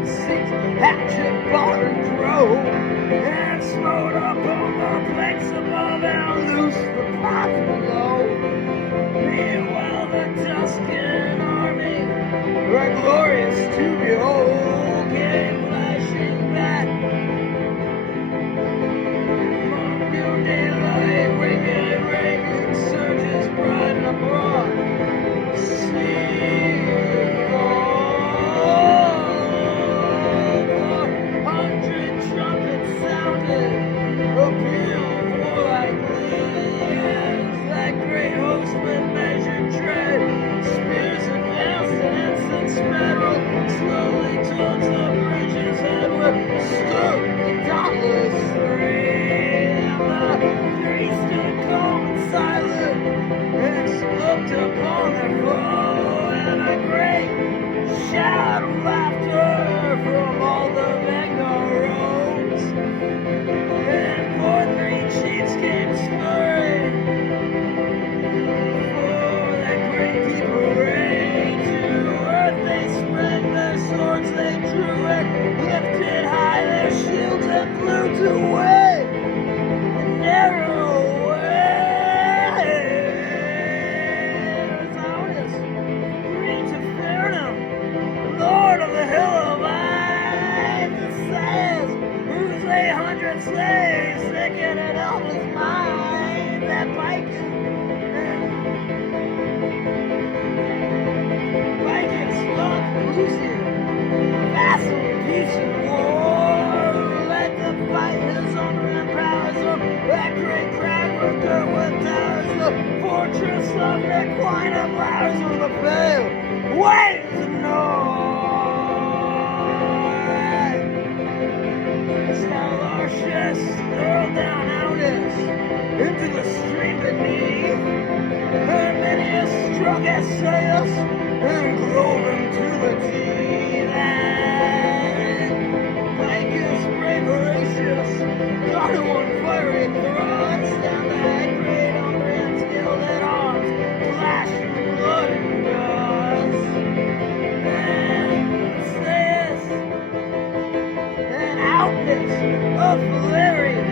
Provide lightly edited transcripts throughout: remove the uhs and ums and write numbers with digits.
and seeks hatchet, bar, and crow, and smote upon the planks above and loose the plots below. Meanwhile the Tuscan army, right glorious to behold, came flashing back. Among new daylight, ringing surges bright and abroad. See trumpets sounded, a peal warlike leads, that great host with measured tread, spears advanced and instant sped slowly towards the bridges headward, stood the dauntless three, and the three stood calm and silent, and looked upon their foe, and a great shout of laughter from all the vanguard rows. And four three chiefs came spurring for that great deep array. To earth they sprang, their swords they drew, and lifted high their shields and flew to win the narrow way. Horatius, green to Wherein, Lord of the hill of eyes, it says, whose 800 slaves thicken and help his mind, that Vikings slunk Lucian, vassal peace and war, who led the fight his own powers of that great crowd were girt with towers, the fortress of the Quine of Flowers of the Vale, waves of north. Now Horatius hurled down Audis into the stream beneath, Herminius struck at Saius and clove him to the teeth, and Vicus brave Horatius got him one fiery thrust down the head, great Umbrian's gilded arms flashed with blood and dust, and Saius and Outness of Valerian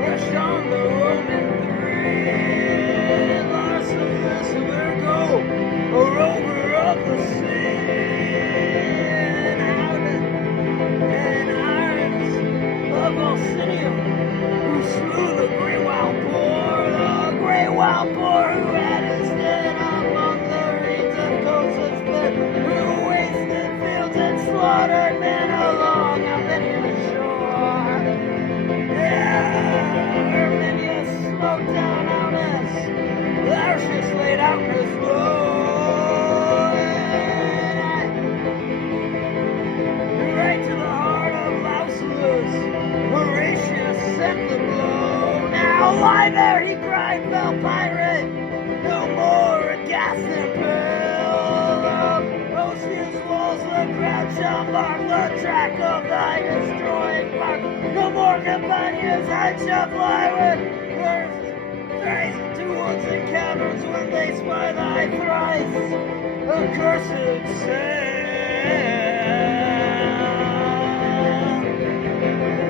rushed on the Roman three, and Lars of this Virgo, a rover of the sea, and Iris of Alcinium, who slew the great wild boar who had his den among the reeds of Cosa's bed, who wasted fields and slaughtered men along Albanian shore. Yeah, Herminius smote down Aunus, Horatius laid out his blow, and right to the heart of Lausulus, Horatius sent the blow. Now lie there, he cried, fell pirate, no more aghast and pale of Ocean's walls, the crowd shall mark the track of thy destroying bark. No more companions, I shall fly with earth thrice to woods and caverns when they spy thy thrice accursed sail.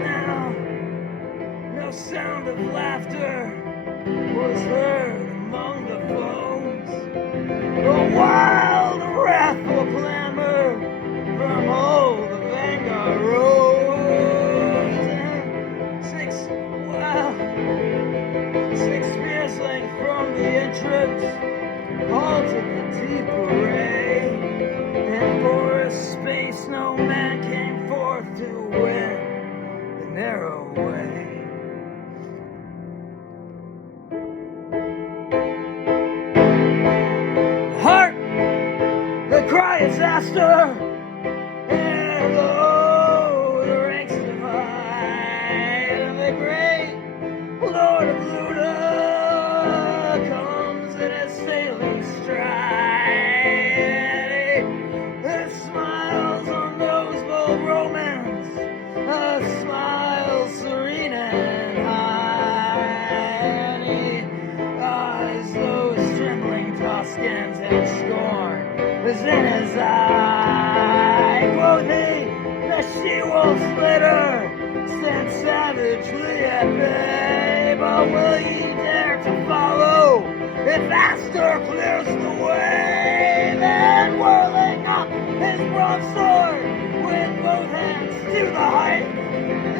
Now, no sound of laughter was heard among the foes. A wild, wrathful clamor from all the vanguard rows, and six spears length from the entrance halted the deep array, and for a space no man came forth to win the narrow way. Hark! The cry is Astor, and lo, the ranks divide, and the great Lord of Luda comes in his sailing stride. He smiles on those bold Romans, a smile serene and high, and he eyes those trembling Tuscans and scorn is in his eye. Quoth he, savagely at bay. But will ye dare to follow? If Astor clears the way, then whirling up his broadsword with both hands to the height,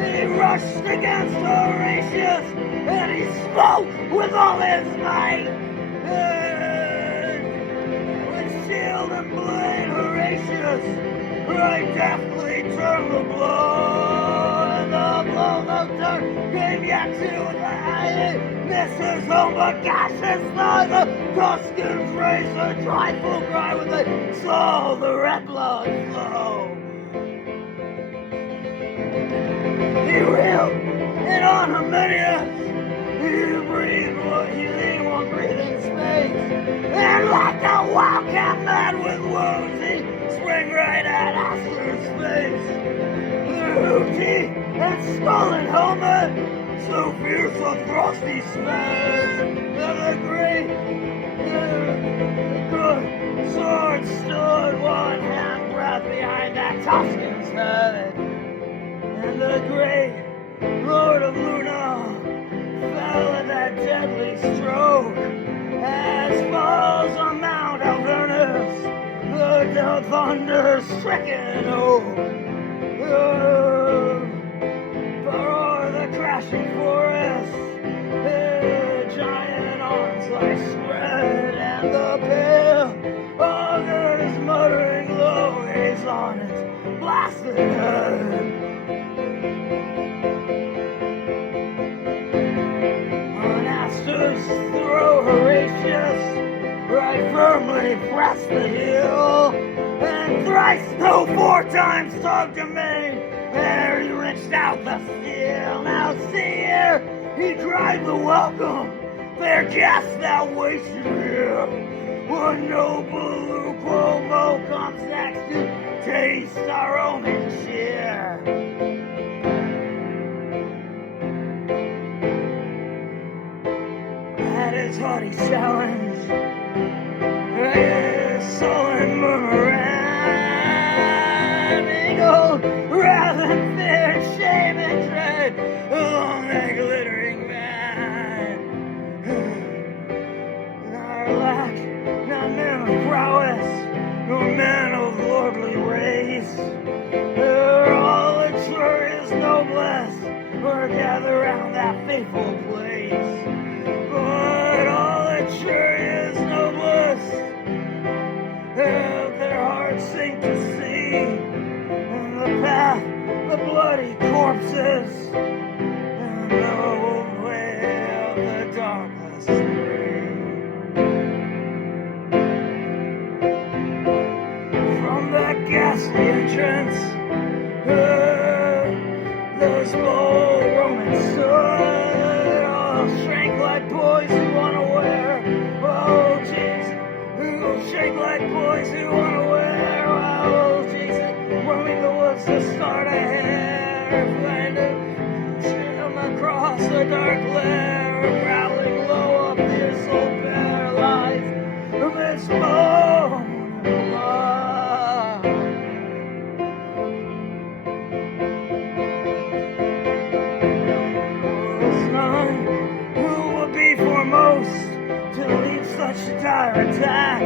he rushed against Horatius, and he smote with all his might. With shield and blade, Horatius right deftly turned the blow, and the blow no turn came yet to the eye. Missed home, but gashes thigh. The Tuscans raised a trifle cry when they saw the red blood flow. He reeled, and on Horatius he breathed what he didn't want breathing space, and like a wildcat mad with wounds, he sprang right at Astor's face. The hooty and skull and helmet, so fierce a thrust he sped, and the great, the good sword stood one hand breadth behind that Tuscan's head, and the great Lord of Luna fell in that deadly stroke, as falls on Mount Avernus the thunder-stricken oak. For the crashing forest, giant arms lie spread, and the pale auger's muttering low gaze on its blasted head. On Astor's throat, Horatius right firmly pressed the heel, and thrice, no, 4 times tugged amain, ere he wrenched out the steel. Now see here, he cried the welcome, fair guests that wait you here. One noble Lucumo comes next to taste our omen cheer. At his haughty challenge, sullen murmuring, mingled rather than fear, shame, and dread along that glittering van. Nor lack not men of prowess, nor men of lordly race, all Etruscans noblest were gathered round that fateful place. But all Etruscans noblest their hearts sink to see, and the path, the bloody corpses, and the way of the darkness free. From the ghastly entrance, those bold Romans stood, all shrank like boys who unaware. Oh, Jesus, who shake like boys who unaware. Oh, Jesus, roaming the woods to start a hare, find a shim across the dark glare, growling low up their soul paralyzed amidst bone and blood. There's none who will be foremost to lead such dire attack.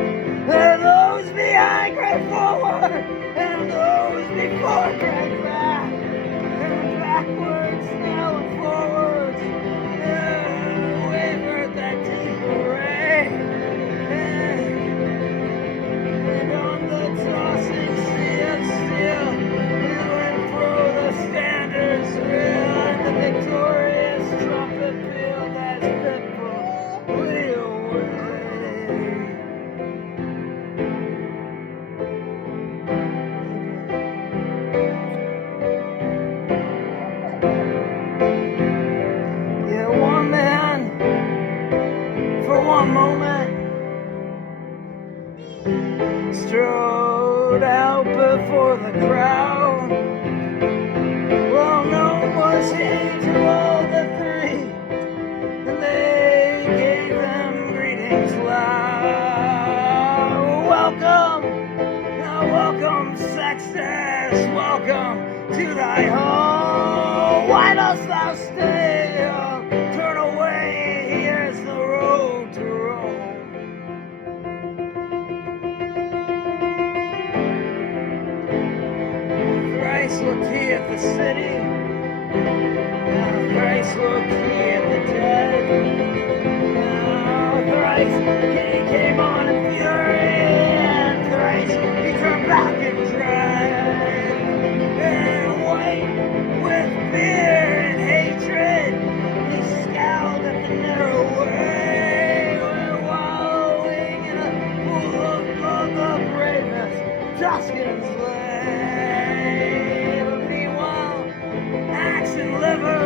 And those behind cry forward, and those before cry back, and backwards now and forwards, and wavered that deep array, and on the tossing sea of steel, to and fro the standards reel, and the victorious trumpet pealed as fitful wheel. One moment strode out before the crowd. Well known was he to all the three, and they gave them greetings loud. Welcome, now welcome, Sextus, welcome to thy home. Why dost at the city. Now thrice low-key at the dead. Now thrice he came on in fury, and thrice he turned back and cried. And white with fear and hatred, he scowled at the narrow way. We're wallowing in a pool of blood, the braveness, Etruscans lay. But meanwhile, axe and liver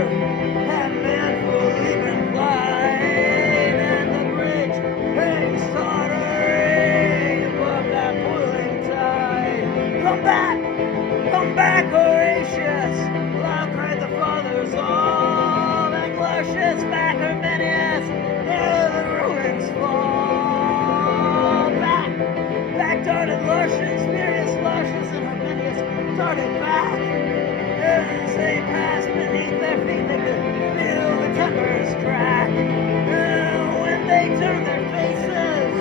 had manfully been plied, and the bridge hangs tottering above that boiling tide. Come back, Horatius! Loud cried the fathers all, and Glacius back, Arminius, ere the ruins fall. Back darted Lartius, furious Lartius and Arminius darted back. As they passed beneath their feet, they could feel the timbers crack. And when they turned their faces,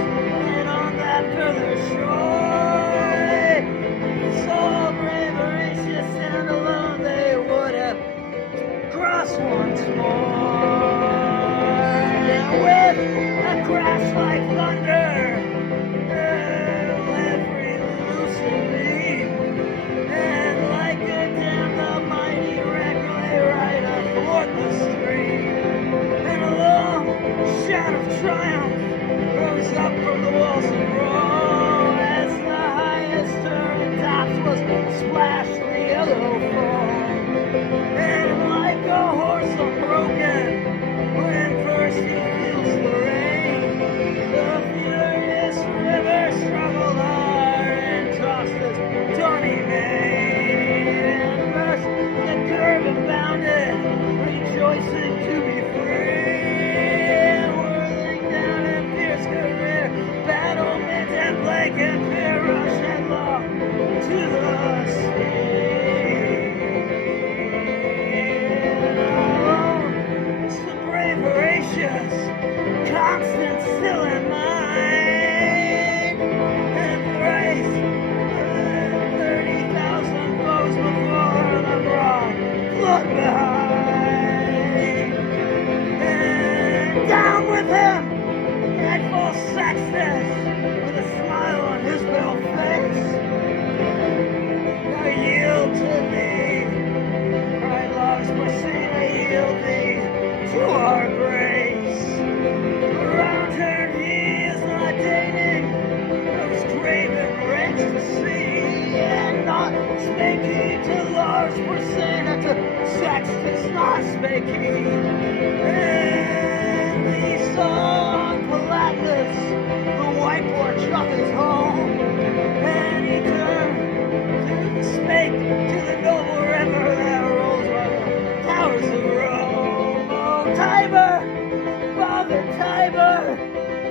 and on that further shore, they saw brave Horatius stand alone, they would have crossed once more. And with a crash like thunder, every loosened beam, and like a dam, the mighty wreck lay right athwart the stream. And a long shout of triumph rose up from the walls of Rome, as the highest turning tops was splashed with yellow foam. And like a horse unbroken, when first he feels the rain, the furious river struggled hard and tossed his tawny mane. And first the curve bounded, rejoicing to be free, whirling down in fierce career, battlement and plague and fear rush headlong to the sea. And alone is the brave Horatius, constant still in mind, and thrice 30,000 foes before the broad flood behind. And down with him, nightfall Sextus, with a smile on his pale face. Now yield to thee, cried Lars Porsena, yield thee to our grace. Around her he is not dating those graven ranks to see, and not spake he to Lars Porsena, to Sextus not spake he. And he saw on Palatinus the white porch of his home, and he turned to spake to the noble river that rolls by the towers of Rome. Oh, Tiber, Father Tiber,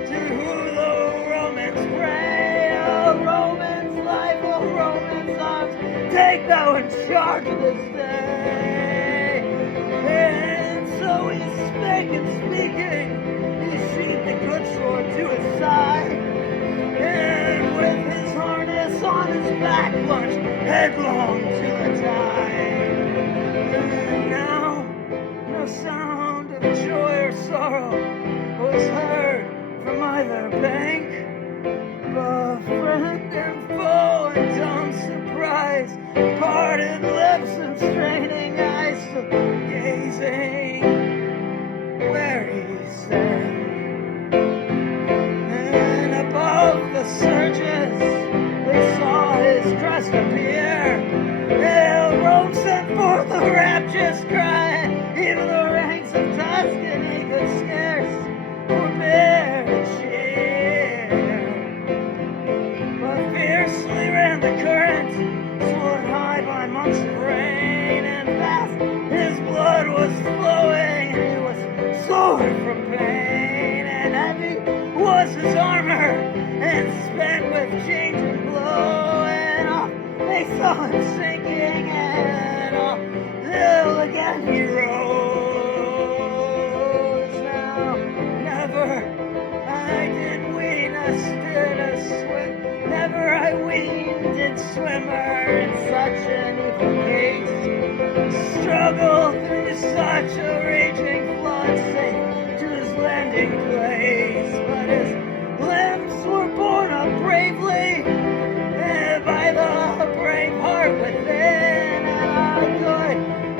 to who the Romans pray. Oh, Romans life, oh, Romans arms, take thou in charge of this day. And so he spake, and speaking, he sheathed the good sword to his side, and with his harness on his back plunged headlong to the tide. And now no sound of joy or sorrow was heard from either bank, but friend and foe in dumb surprise, parted lips and straining eyes, still gazing where he sank. And above the surges they saw his crest appear. Hail, Rome sent forth a rapturous cry, even the ranks of Tuscany could scarce forbear to cheer. But fiercely ran the current, swollen high by months of rain, and fast his blood was flowing, and he was sore from pain, and heavy was his armor, and spent with change and blow, and off they saw him sinking, and off hill again he rose. Now never I did ween a swim, never I ween did swimmer in such an evil case. such a raging flood sank to his landing place, but his limbs were borne up bravely by the brave heart within, and our good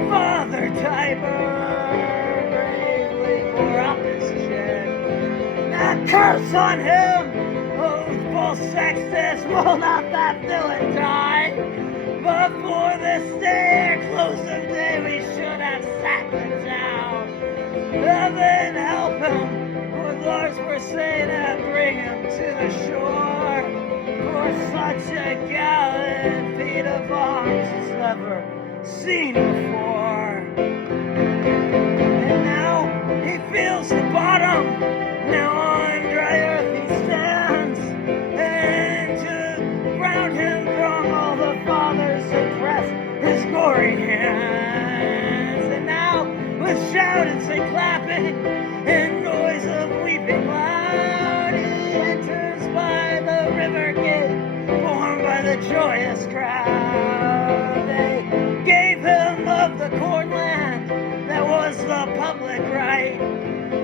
Father Tiber bravely bore up his chin. Now curse on him, oathful Sextus, will not that villain die? But for this day, at close of day, we should have sacked the town. Heaven help him, for Lars were saying, and bring him to the shore. For such a gallant feat of arms is never seen before. And now he feels the bottom, now on dry earth he stands, and to round him throng all the fathers who press his gory hands. And now with shouts and clapping and noise of weeping loud, he enters by the river gate, borne by the joyous crowd. They gave him of the cornland that was the public right,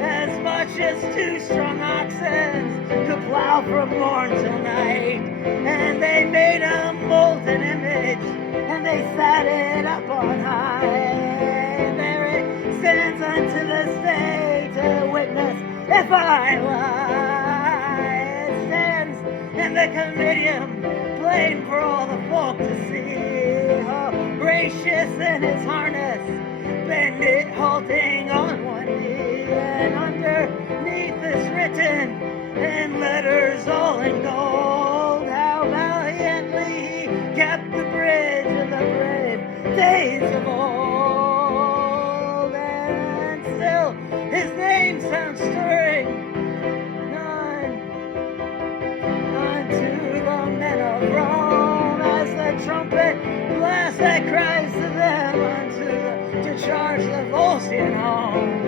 as much as 2 strong oxen to plow from morn till night. And they made a molten image, and they set it up on high. And there it stands unto this day to witness if I lie. It stands in the comitium, plain for all the folk to see. Horatius in his harness, bended, halting on one knee, and underneath is written in letters all in gold, how valiantly he kept the bridge in the brave days of old. And still his name sounds stirring, none unto the men of Rome, as the trumpet blast that cries to them to charge the Volscian home.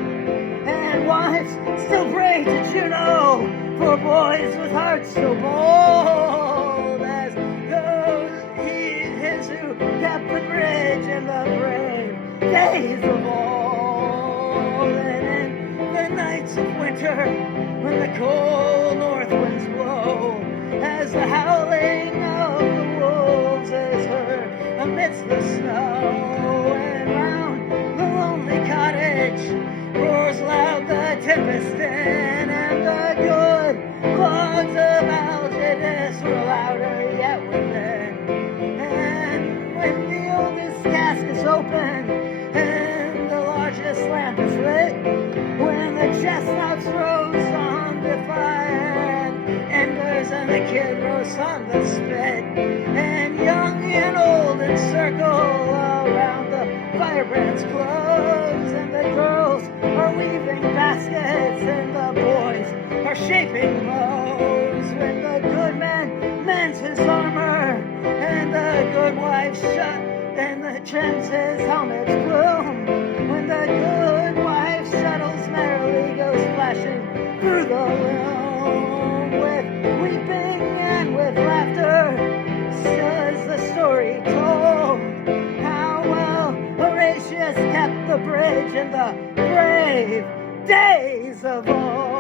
And wives still pray to Juno for boys with hearts so bold as those his who kept the bridge in the brave days of old. And in the nights of winter, when the cold north winds blow, as the howling of the wolves is heard amidst the snow, and round the lonely cottage roars loud the tempest din, and the good logs of Algidus were louder yet within. And when the oldest cask is open and the largest lamp is lit, when the chestnuts roast on the fire and embers and the kid roast on the spit, and young and old encircle around the firebrand's clothes, and the girls are weaving baskets and the boys are shaping bows, when the good man mends his armor and the good wife shut and the trims his helmet's plume, when the good wife shuttles merrily goes flashing through the loom, with weeping and with laughter still is the story told, how well Horatius kept the bridge in the brave days of old.